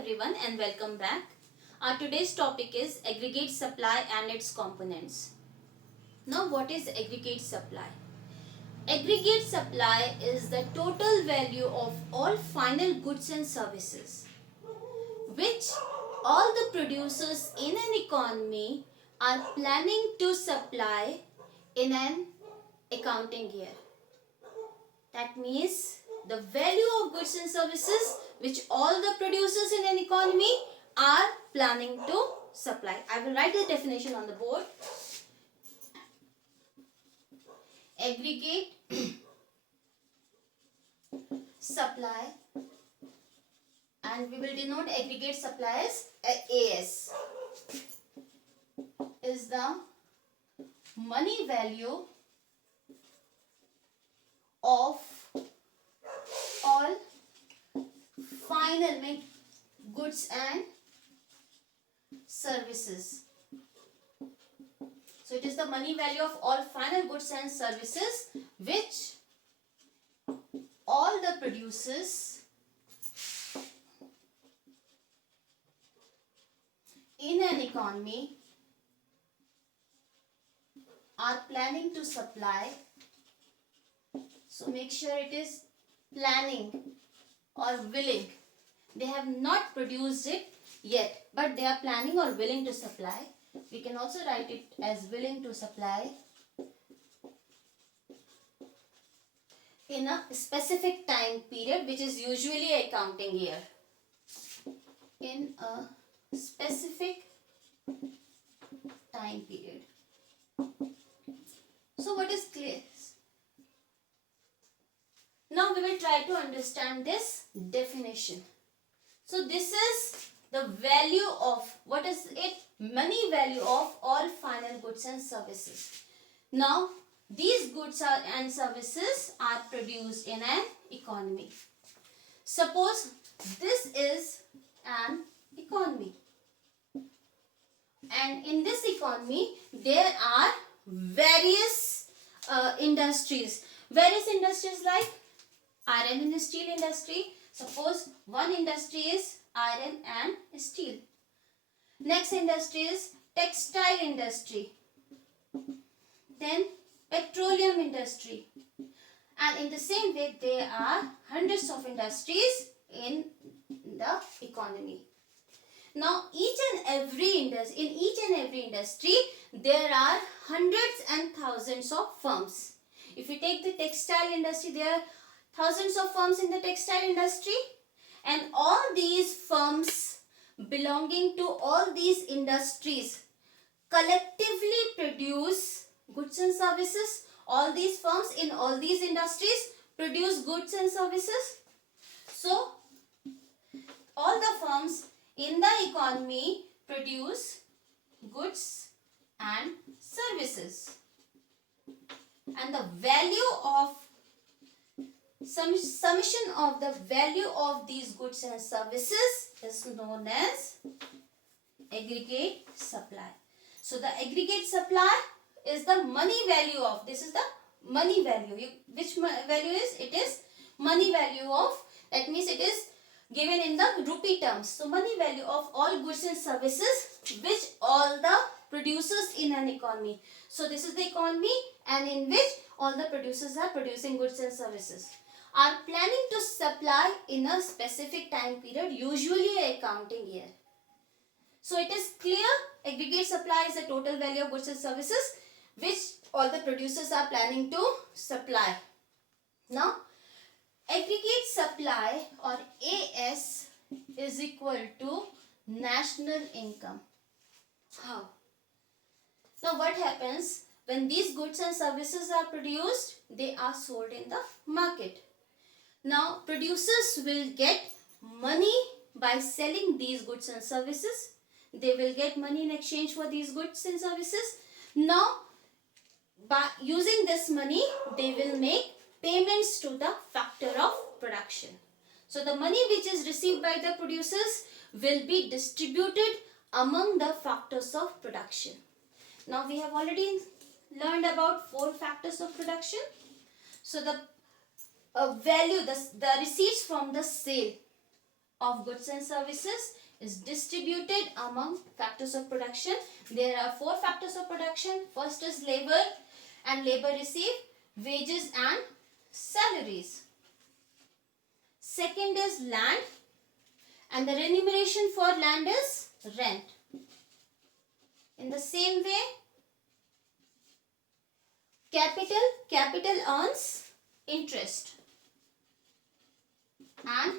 everyone and welcome back. Our today's topic is aggregate supply and its components. Now what is aggregate supply? Aggregate supply is the total value of all final goods and services which all the producers in an economy are planning to supply in an accounting year. That means the value of goods and services which all the producers in an economy are planning to supply. I will write the definition on the board. Aggregate supply, and we will denote aggregate supply as AS, is the money value of all final goods and services. So it is the money value of all final goods and services which all the producers in an economy are planning to supply. So make sure it is planning or willing. They have not produced it yet, but they are planning or willing to supply. We can also write it as willing to supply in a specific time period, which is usually a accounting year. In a specific time period. So what is clear? Now we will try to understand this definition. So this is the value of, what is it? Money value of all final goods and services. Now these goods and services are produced in an economy. Suppose this is an economy. And in this economy there are various industries. Various industries like iron and steel industry. Suppose one industry is iron and steel. Next industry is textile industry. Then petroleum industry. And in the same way there are hundreds of industries in the economy. Now in each and every industry there are hundreds and thousands of firms. If you take the textile industry, there are thousands of firms in the textile industry, and all these firms belonging to all these industries collectively produce goods and services. All these firms in all these industries produce goods and services. So all the firms in the economy produce goods and services, and the value of summation of the value of these goods and services is known as aggregate supply. So the aggregate supply is the money value of, this is the money value. Which value is? It is money value of, that means it is given in the rupee terms. So money value of all goods and services which all the producers in an economy. So this is the economy, and in which all the producers are producing goods and services, are planning to supply in a specific time period, usually an accounting year. So it is clear, aggregate supply is the total value of goods and services which all the producers are planning to supply. Now aggregate supply or AS is equal to national income. How? Now what happens when these goods and services are produced? They are sold in the market. Now producers will get money by selling these goods and services. They will get money in exchange for these goods and services. Now by using this money they will make payments to the factor of production. So the money which is received by the producers will be distributed among the factors of production. Now we have already learned about 4 factors of production. So the value, the receipts from the sale of goods and services is distributed among factors of production. There are 4 factors of production. First is labor, and labor receive wages and salaries. Second is land, and the remuneration for land is rent. In the same way, capital earns interest, and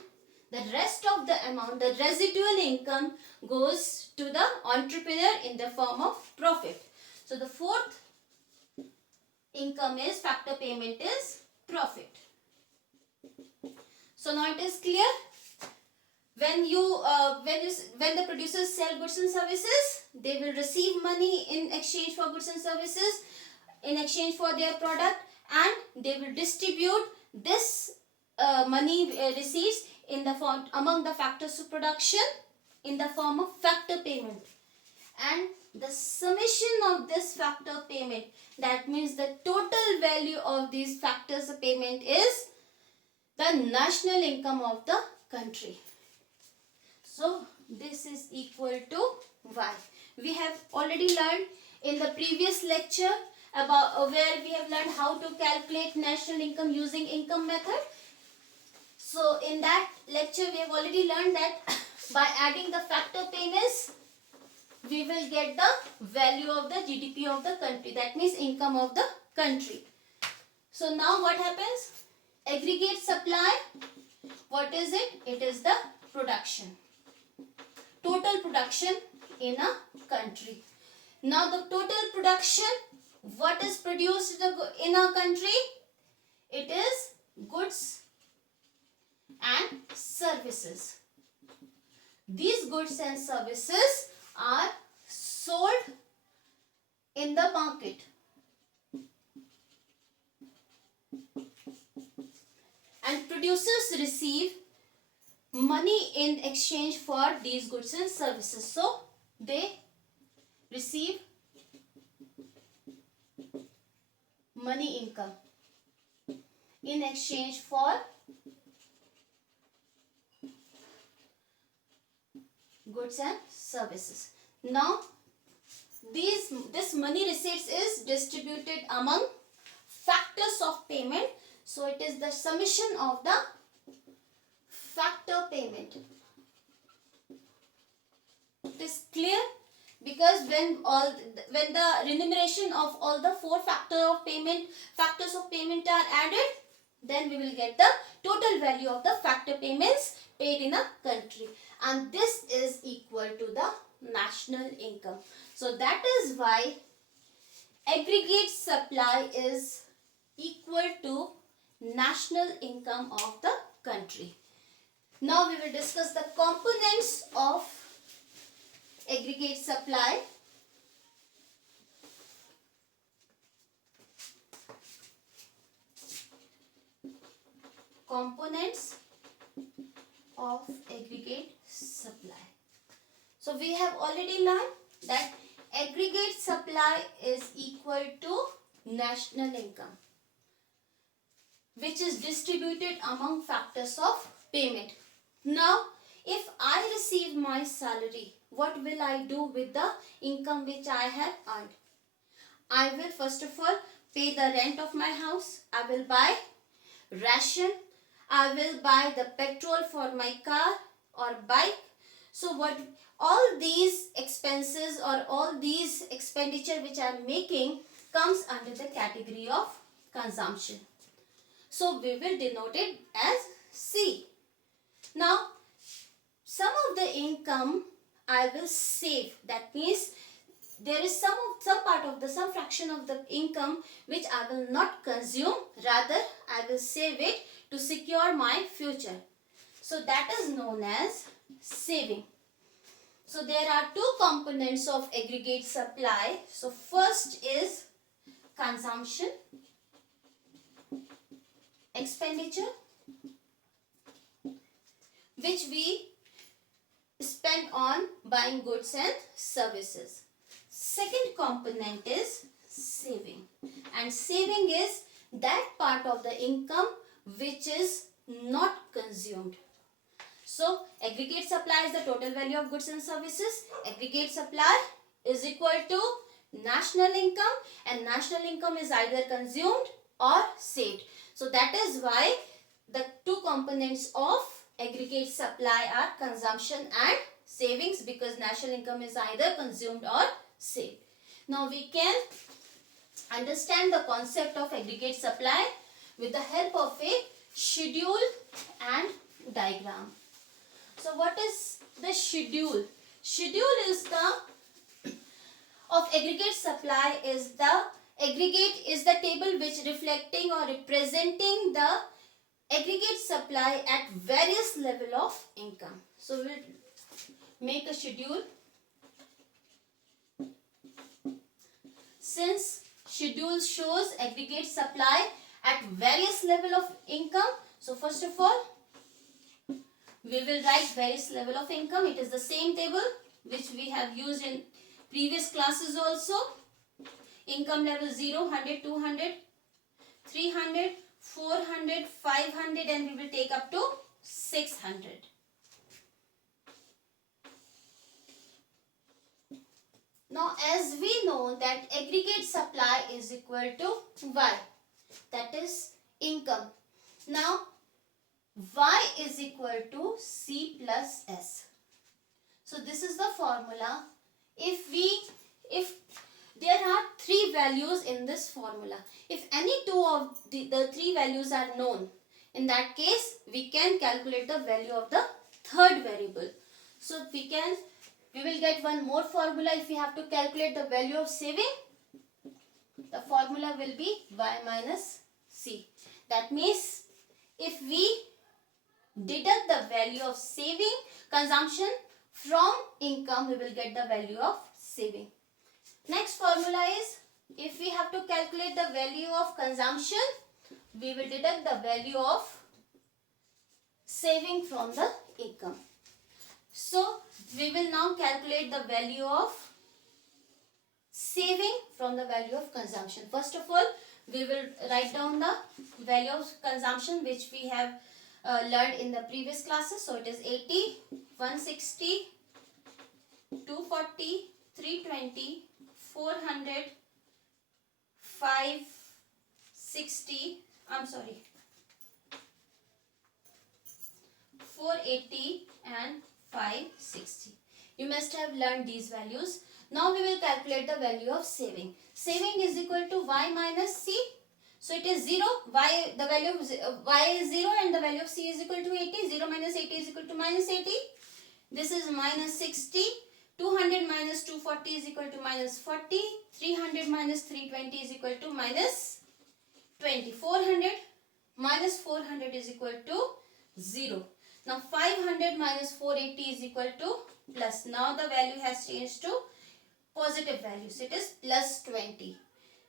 the rest of the amount, the residual income, goes to the entrepreneur in the form of profit. So the fourth income is factor payment is profit. So now it is clear. When the producers sell goods and services, they will receive money in exchange for goods and services, in exchange for their product, and they will distribute this money receipts in the form among the factors of production in the form of factor payment. And the summation of this factor payment, that means the total value of these factors of payment, is the national income of the country. So this is equal to Y. We have already learned in the previous lecture about where we have learned how to calculate national income using income method. So in that lecture we have already learned that by adding the factor payments, we will get the value of the GDP of the country, that means income of the country. So now what happens? Aggregate supply, what is it? It is the production, total production in a country. Now the total production, what is produced in a country? It is goods and services. These goods and services are sold in the market. And producers receive money in exchange for these goods and services. So they receive money income in exchange for goods and services. Now this money receipts is distributed among factors of payment. So it is the summation of the factor payment. It is clear, because when the remuneration of all the 4 factors of payment are added, then we will get the total value of the factor payments paid in a country, and this is equal to the national income. So that is why aggregate supply is equal to national income of the country. Now we will discuss the components of aggregate supply. Components of aggregate supply. So we have already learned that aggregate supply is equal to national income, which is distributed among factors of payment. Now, if I receive my salary, what will I do with the income which I have earned? I will first of all pay the rent of my house. I will buy ration. I will buy the petrol for my car or bike. So what all these expenses or all these expenditure which I am making comes under the category of consumption. So we will denote it as C. Now, some of the income I will save. That means there is some fraction of the income which I will not consume. Rather, I will save it to secure my future. So that is known as saving. So there are 2 components of aggregate supply. So first is consumption, expenditure, which we spend on buying goods and services. Second component is saving, and saving is that part of the income which is not consumed. So aggregate supply is the total value of goods and services. Aggregate supply is equal to national income, and national income is either consumed or saved. So that is why the two components of aggregate supply are consumption and savings, because national income is either consumed or saved. Now we can understand the concept of aggregate supply with the help of a schedule and diagram. So what is the schedule? Schedule is the of aggregate supply is the aggregate is the table which reflecting or representing the aggregate supply at various level of income. So we'll make a schedule. Since schedule shows aggregate supply at various level of income, so first of all we will write various level of income. It is the same table which we have used in previous classes also. Income level 0, 100, 200, 300, 400, 500, and we will take up to 600. Now as we know that aggregate supply is equal to Y, that is income. Now Y is equal to C plus S. So this is the formula. If there are three values in this formula, if any two of the three values are known, in that case we can calculate the value of the third variable. So we will get one more formula. If we have to calculate the value of saving, the formula will be Y minus C. That means if we deduct the value of saving consumption from income, we will get the value of saving. Next formula is, if we have to calculate the value of consumption, we will deduct the value of saving from the income. So we will now calculate the value of saving from the value of consumption. First of all, we will write down the value of consumption which we have learned in the previous classes. So it is 80, 160, 240, 320, 400, 560, 480 and 560. You must have learned these values. Now we will calculate the value of saving. Saving is equal to Y minus C. So it is 0, the value of Y is 0 and the value of C is equal to 80. 0 minus 80 is equal to minus 80. This is minus 60. 200 minus 240 is equal to minus 40. 300 minus 320 is equal to minus 20. 400 minus 400 is equal to 0. Now 500 minus 480 is equal to plus. Now the value has changed to positive values. It is plus 20.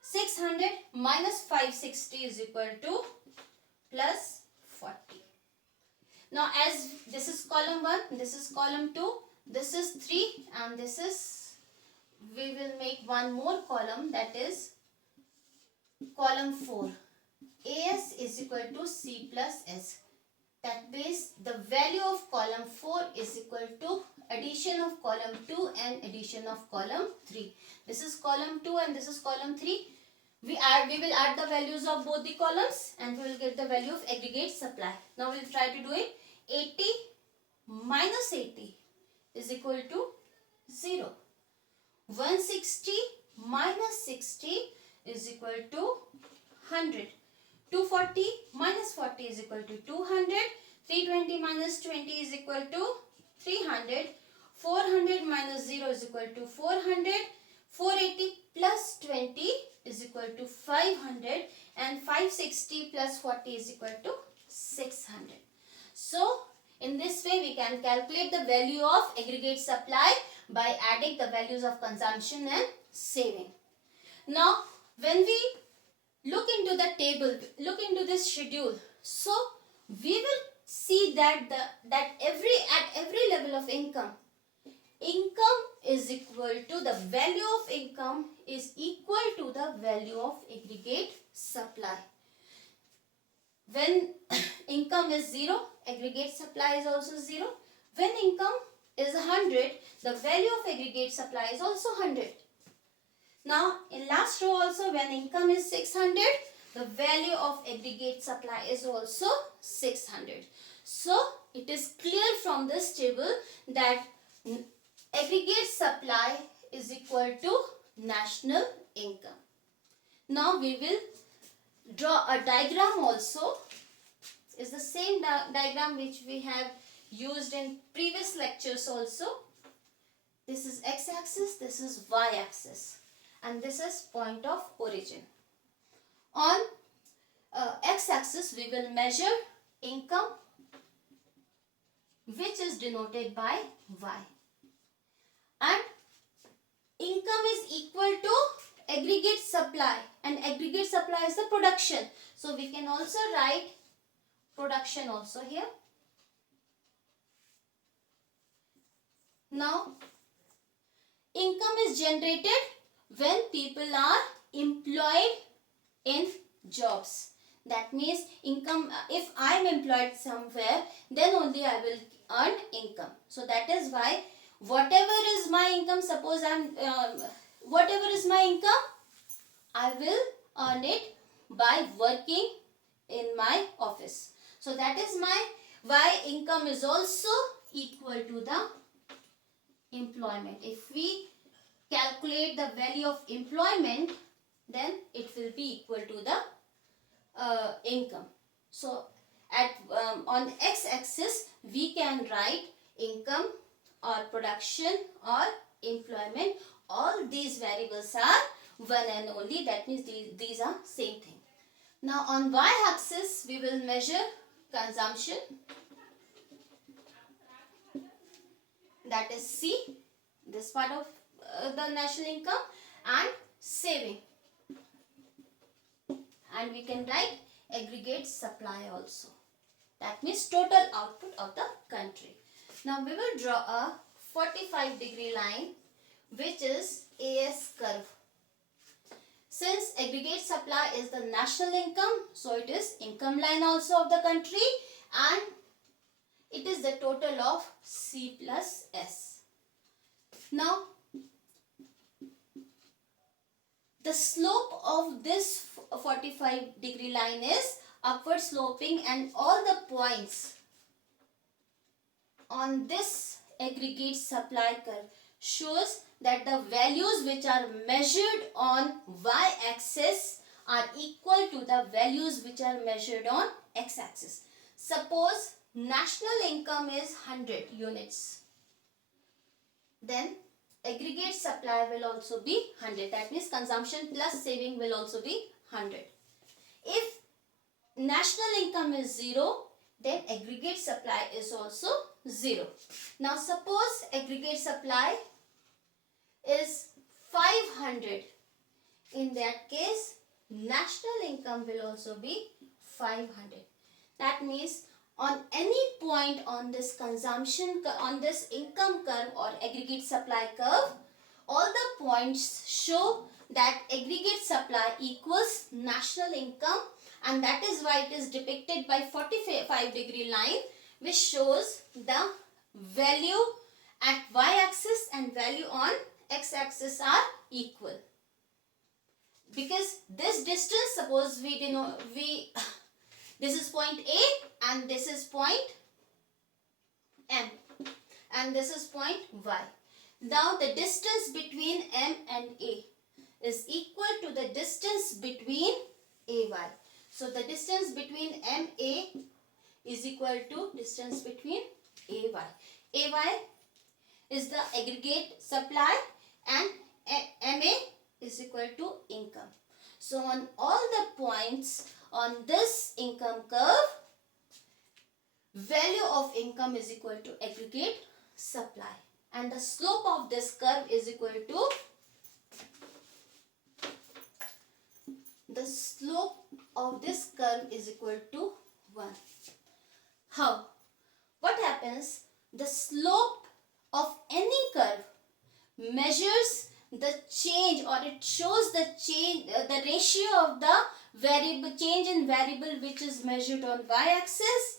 600 minus 560 is equal to plus 40. Now as this is column 1, this is column 2, this is 3, and this is, we will make one more column, that is column 4. AS is equal to C plus S. That means the value of column 4 is equal to addition of column 2 and addition of column 3. This is column 2 and this is column 3. We will add the values of both the columns and we will get the value of aggregate supply. Now we will try to do it. 80 minus 80 is equal to 0. 160 minus 60 is equal to 100. 240 minus 40 is equal to 200. 320 minus 20 is equal to 300. 400 minus 0 is equal to 400. 480 plus 20 is equal to 500. And 560 plus 40 is equal to 600. So, in this way we can calculate the value of aggregate supply by adding the values of consumption and saving. Now, when we look into the table, look into this schedule, so we will see that at every level of income is equal to the value of income is equal to the value of aggregate supply. When income is 0, aggregate supply is also 0. When income is 100, the value of aggregate supply is also 100. Now in last row also, when income is 600, the value of aggregate supply is also 600. So it is clear from this table that aggregate supply is equal to national income. Now we will draw a diagram also. It's the same diagram which we have used in previous lectures also. This is x-axis, this is y-axis, and this is point of origin. On x-axis we will measure income, which is denoted by y, and income is equal to aggregate supply, and aggregate supply is the production. So we can also write production also here. Now income is generated when people are employed in jobs. That means income, if I am employed somewhere, then only I will earn income. So that is why whatever is my income, suppose whatever is my income, I will earn it by working in my office. So that is why income is also equal to the employment. If we calculate the value of employment, then it will be equal to the income. So on x-axis we can write income or production or employment. All these variables are one and only. That means these are same thing. Now on y-axis we will measure consumption, that is C, this part of the national income, and saving, and we can write aggregate supply also. That means total output of the country. Now we will draw a 45-degree line, which is AS curve. Since aggregate supply is the national income, so it is income line also of the country, and it is the total of C plus S. Now the slope of this 45-degree line is upward sloping, and all the points on this aggregate supply curve shows that the values which are measured on y-axis are equal to the values which are measured on x-axis. Suppose national income is 100 units, then aggregate supply will also be 100. That means consumption plus saving will also be 100. If national income is 0, then aggregate supply is also 0. Now suppose aggregate supply is 500. In that case, national income will also be 500. That means on any point on this on this income curve or aggregate supply curve, all the points show that aggregate supply equals national income, and that is why it is depicted by 45-degree line, which shows the value at y-axis and value on x-axis are equal. Because this distance, suppose this is point A and this is point M and this is point Y. Now the distance between M and A is equal to the distance between AY. So the distance between MA is equal to distance between AY. AY is the aggregate supply and MA is equal to income. So on all the points on this income curve, value of income is equal to aggregate supply, and the slope of this curve is equal to to 1. How? What happens? The slope of any curve measures the change, or it shows the change, the ratio of the variable change in variable which is measured on y-axis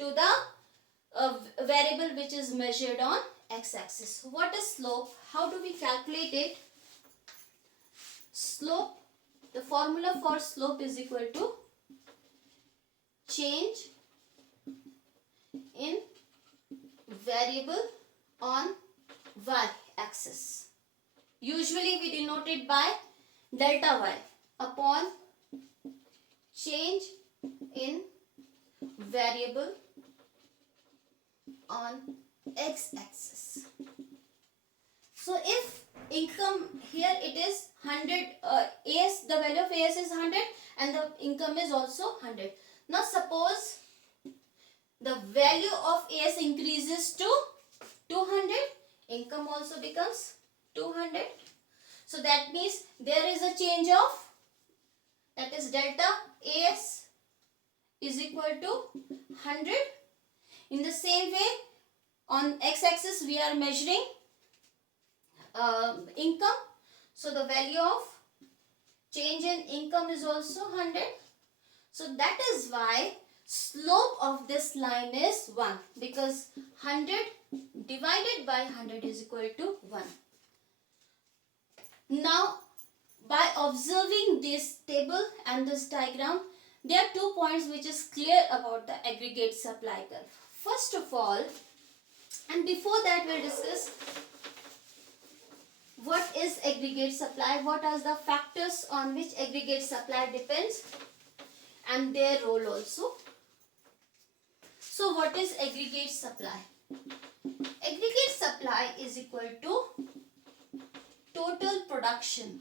to the variable which is measured on x-axis. What is slope? How do we calculate it? Slope, the formula for slope is equal to change in variable on y-axis. Usually we denote it by delta y upon change in variable on x-axis. So if income here it is 100, AS, the value of AS is 100 and the income is also 100. Now suppose the value of AS increases to 200, income also becomes 200. So that means there is a change of, that is delta AS is equal to 100. In the same way, on x-axis we are measuring income. So the value of change in income is also 100. So that is why slope of this line is 1, because 100 divided by 100 is equal to 1. Now, by observing this table and this diagram, there are 2 points which is clear about the aggregate supply curve. First of all, and before that we'll discuss what is aggregate supply, what are the factors on which aggregate supply depends and their role also. So what is aggregate supply? Aggregate supply is equal to total production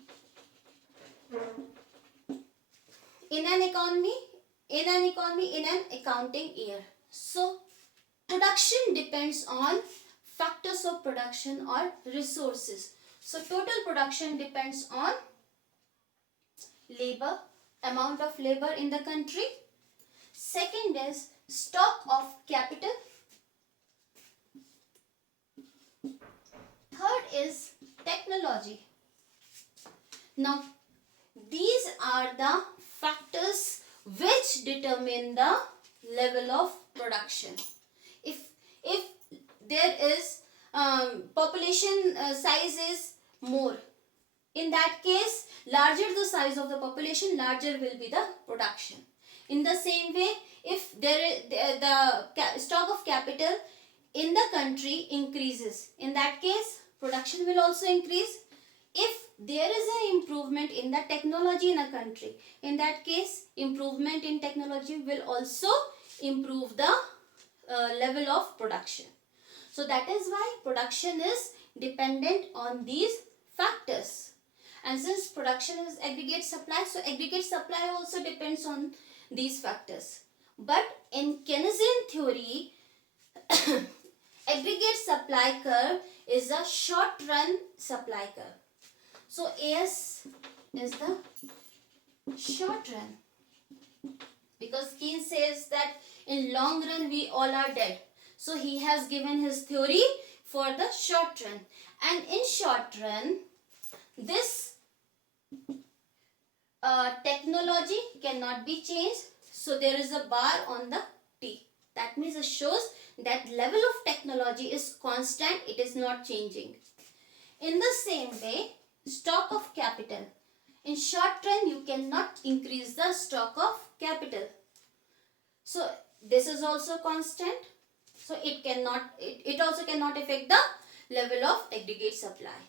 in an economy, in an accounting year. So production depends on factors of production or resources. So total production depends on labor, amount of labor in the country. Second is stock of capital. Third is technology. Now these are the factors which determine the level of production. If there is population size is more, in that case larger the size of the population, larger will be the production. In the same way, if there is the stock of capital in the country increases, in that case production will also increase. If there is an improvement in the technology in a country, in that case improvement in technology will also improve the level of production. So that is why production is dependent on these factors. And since production is aggregate supply, so aggregate supply also depends on these factors. But in Keynesian theory, aggregate supply curve is a short run supply curve. So AS is the short run, because Keynes says that in long run we all are dead. So he has given his theory for the short run, and in short run this technology cannot be changed. So there is a bar on the T. That means it shows that level of technology is constant, it is not changing. In the same way, stock of capital. In short run, you cannot increase the stock of capital. So this is also constant. So it also cannot affect the level of aggregate supply.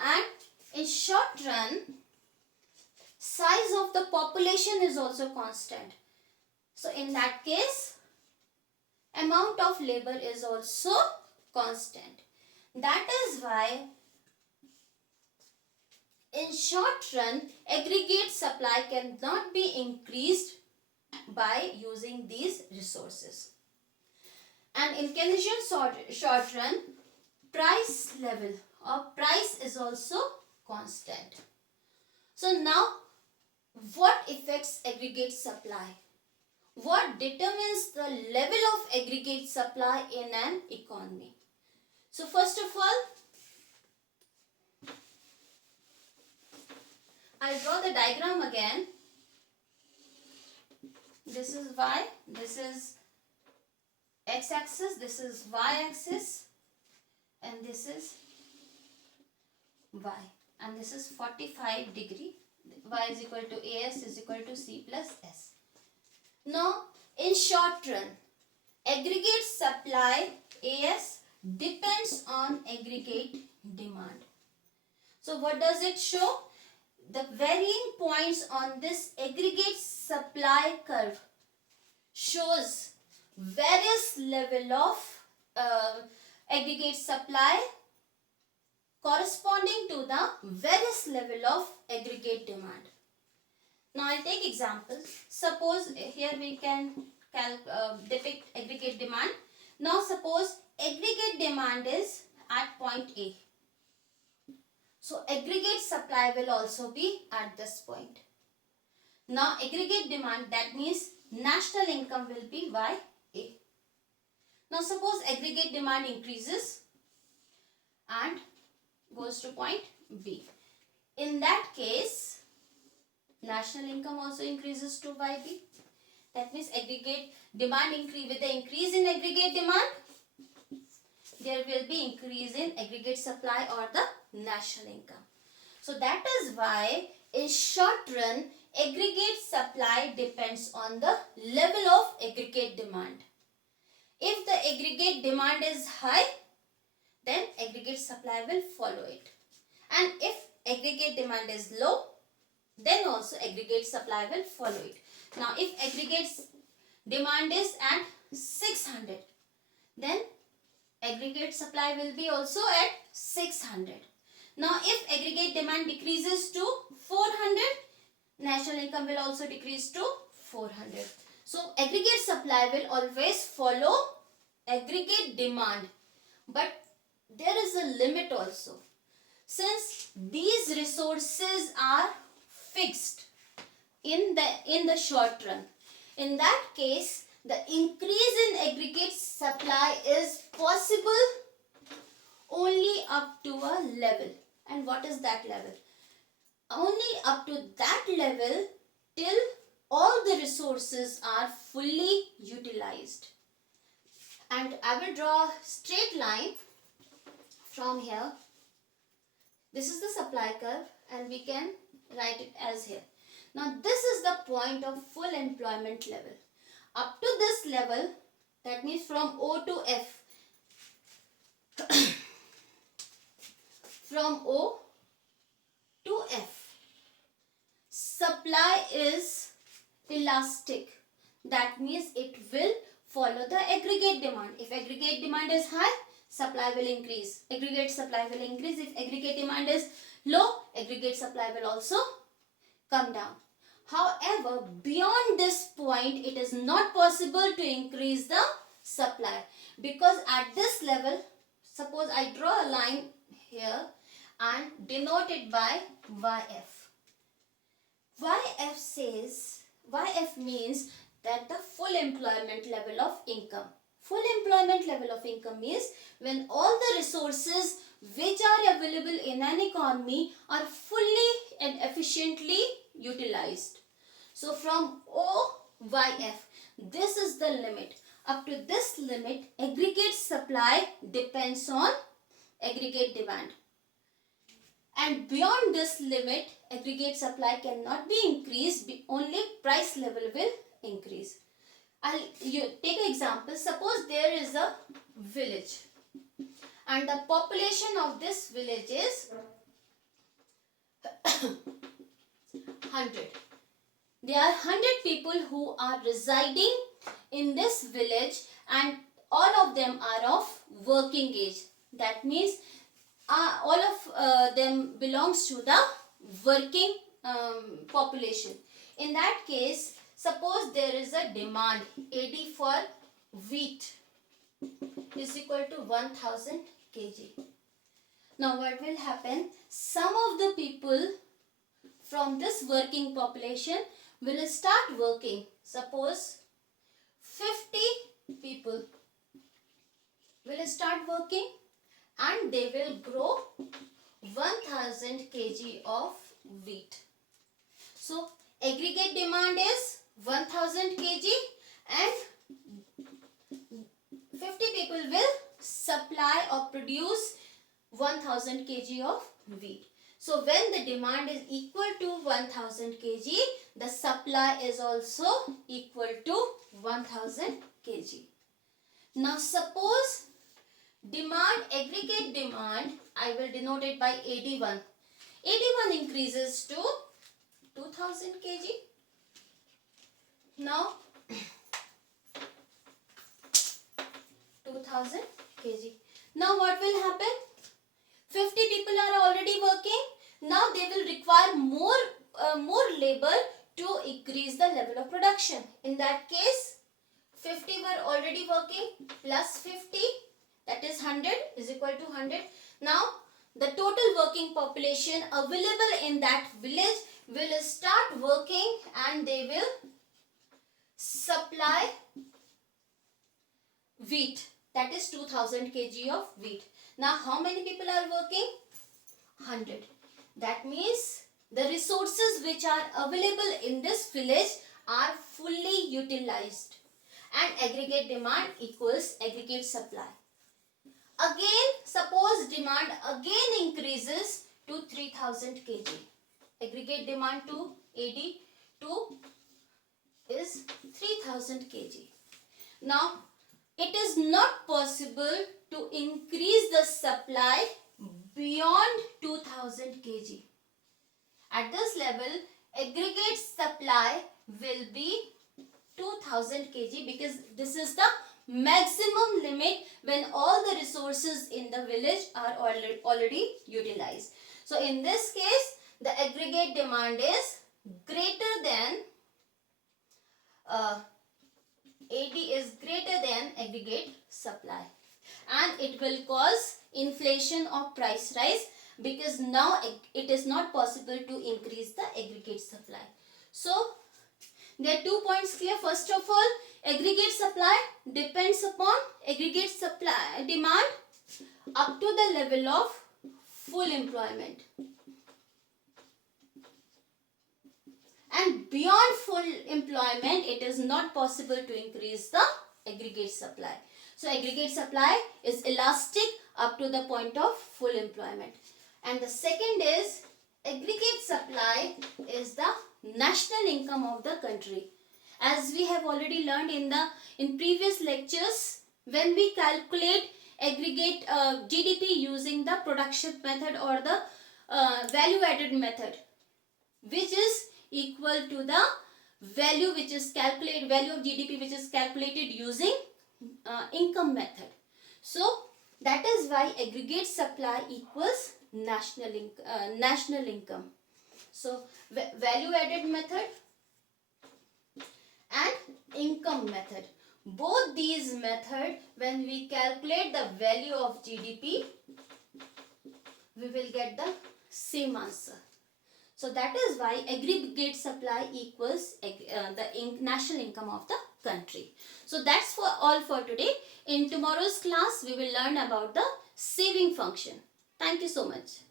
And in short run, size of the population is also constant. So in that case, amount of labor is also constant. That is why in short run, aggregate supply cannot be increased by using these resources. And in Keynesian short run, price level or price is also constant. So now, what affects aggregate supply? What determines the level of aggregate supply in an economy? So first of all, I'll draw the diagram again. This is Y, this is x-axis, this is y-axis, and this is y, and this is 45 degree. Y is equal to AS is equal to C plus S. Now, in short run, aggregate supply AS depends on aggregate demand. So, what does it show? The varying points on this aggregate supply curve shows various level of aggregate supply corresponding to the various level of aggregate demand. Now I'll take examples. Suppose here we can depict aggregate demand. Now suppose aggregate demand is at point A. So aggregate supply will also be at this point. Now aggregate demand, that means national income will be YA. Now suppose aggregate demand increases and goes to point B. In that case, national income also increases to YB. That means aggregate demand increase. With the increase in aggregate demand, there will be increase in aggregate supply or the national income. So that is why in short run, aggregate supply depends on the level of aggregate demand. If the aggregate demand is high, then aggregate supply will follow it. And if aggregate demand is low, then also aggregate supply will follow it. Now if aggregate demand is at 600, then aggregate supply will be also at 600. Now if aggregate demand decreases to 400, national income will also decrease to 400. So aggregate supply will always follow aggregate demand, but there is a limit also. Since these resources are fixed in the short run, in that case the increase in aggregate supply is possible only up to a level. And what is that level? Only up to that level till all the resources are fully utilized. And I will draw a straight line from here. This is the supply curve and we can write it as here. Now this is the point of full employment level. Up to this level, that means from O to F, from O to F, supply is elastic. That means it will follow the aggregate demand. If aggregate demand is high, supply will increase. Aggregate supply will increase. If aggregate demand is low, aggregate supply will also come down. However, beyond this point, it is not possible to increase the supply, because at this level, suppose I draw a line here and denote it by YF. YF means that the full employment level of income. Full employment level of income means when all the resources which are available in an economy are fully and efficiently utilized. So from OYF, this is the limit. Up to this limit, aggregate supply depends on aggregate demand. And beyond this limit, aggregate supply cannot be increased, only price level will increase. You take an example. Suppose there is a village and the population of this village is 100. There are 100 people who are residing in this village and all of them are of working age. That means all of them belongs to the working population. In that case, suppose there is a demand AD for wheat is equal to 1000 kg. Now what will happen? Some of the people from this working population will start working. Suppose 50 people will start working and they will grow 1000 kg of wheat. So aggregate demand is 1000 kg and 50 people will supply or produce 1000 kg of wheat. So when the demand is equal to 1000 kg, the supply is also equal to 1000 kg. Now suppose demand, aggregate demand, I will denote it by AD1. AD1 increases to 2000 kg. Now 2000 kg. Now what will happen? 50 people are already working. Now they will require more labor to increase the level of production. In that case, 50 were already working plus 50, that is 100, is equal to 100. Now the total working population available in that village will start working and they will supply wheat, that is 2000 kg of wheat. Now how many people are working? 100. That means the resources which are available in this village are fully utilized, and aggregate demand equals aggregate supply. Again, suppose demand again increases to 3000 kg. Aggregate demand to AD2 is 3000 kg. Now it is not possible to increase the supply beyond 2000 kg. At this level, aggregate supply will be 2000 kg because this is the maximum limit when all the resources in the village are already utilized. So in this case, the aggregate demand is greater than AD is greater than aggregate supply, and it will cause inflation or price rise because now it is not possible to increase the aggregate supply. So there are 2 points clear. First of all, aggregate supply depends upon aggregate supply demand up to the level of full employment, and beyond full employment it is not possible to increase the aggregate supply. So aggregate supply is elastic up to the point of full employment. And the second is aggregate supply is the national income of the country. As we have already learned in previous lectures, when we calculate aggregate GDP using the production method or the value added method, which is equal to the value which is calculated, value of GDP which is calculated using income method. So that is why aggregate supply equals national income. So value added method and income method, both these methods, when we calculate the value of GDP, we will get the same answer. So that is why aggregate supply equals the national income of the country. So that's all for today. In tomorrow's class, we will learn about the saving function. Thank you so much.